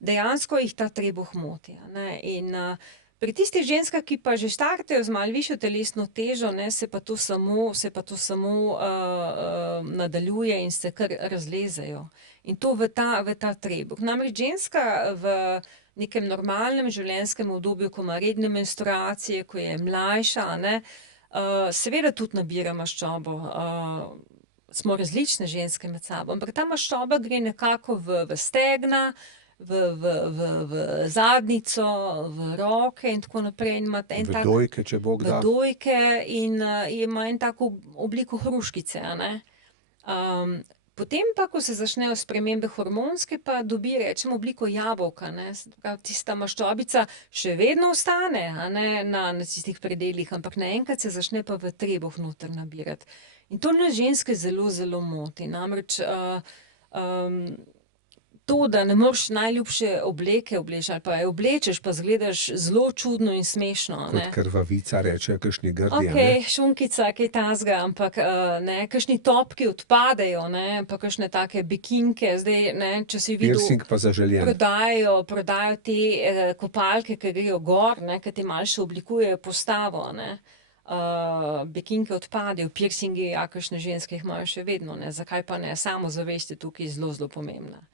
dejansko jih ta trebuh moti, a ne. In, pri tistih ženskah, ki pa že štartajo z malo višjo telesno težo, ne, se pa to samo nadaljuje in se kar razlezejo. In to v ta trebuh. Namreč ženska v nekem normalnem življenjskem obdobju, ko ima redne menstruacije, ko je mlajša, a ne, seveda tudi nabira maščobo. Smo različne ženske med sabo, ampak ta maščoba gre nekako v stegna, v zadnjico, v roke in tako naprej. In ima en tak, v dojke, če Bog da. v dojke in, ima en tako obliko hruškice, a ne. Potem pa, ko se začnejo spremembe hormonske, pa dobi, recimo, obliko jabolka, ne. Se pravi, tista maščobica še vedno ostane, a ne, na tistih predelih, ampak naenkrat se začne pa v trebuh noter nabirati. In to nas ženske zelo, zelo moti. Namreč, to, da ne moreš najljubše obleke obleči ali pa jo oblečeš, pa izgledaš zelo čudno in smešno, a ne. Kot krvavica, rečejo kakšni grdi, a ne. Okej, šunkica, kaj takega, ampak, ne, kakšni topki odpadejo, ne, pa kakšne take bikinke, zdaj, ne, če si videl, Pirsing pa zaželjen. prodajajo te, kopalke, ke grejo gor, ne, ke ti malo še oblikujejo postavo, a ne. Bikinke odpadejo, pirsingi, ja, kakšne ženske jih imajo še vedno, ne, zakaj pa ne, samozavest je tukaj zelo, zelo pomembna.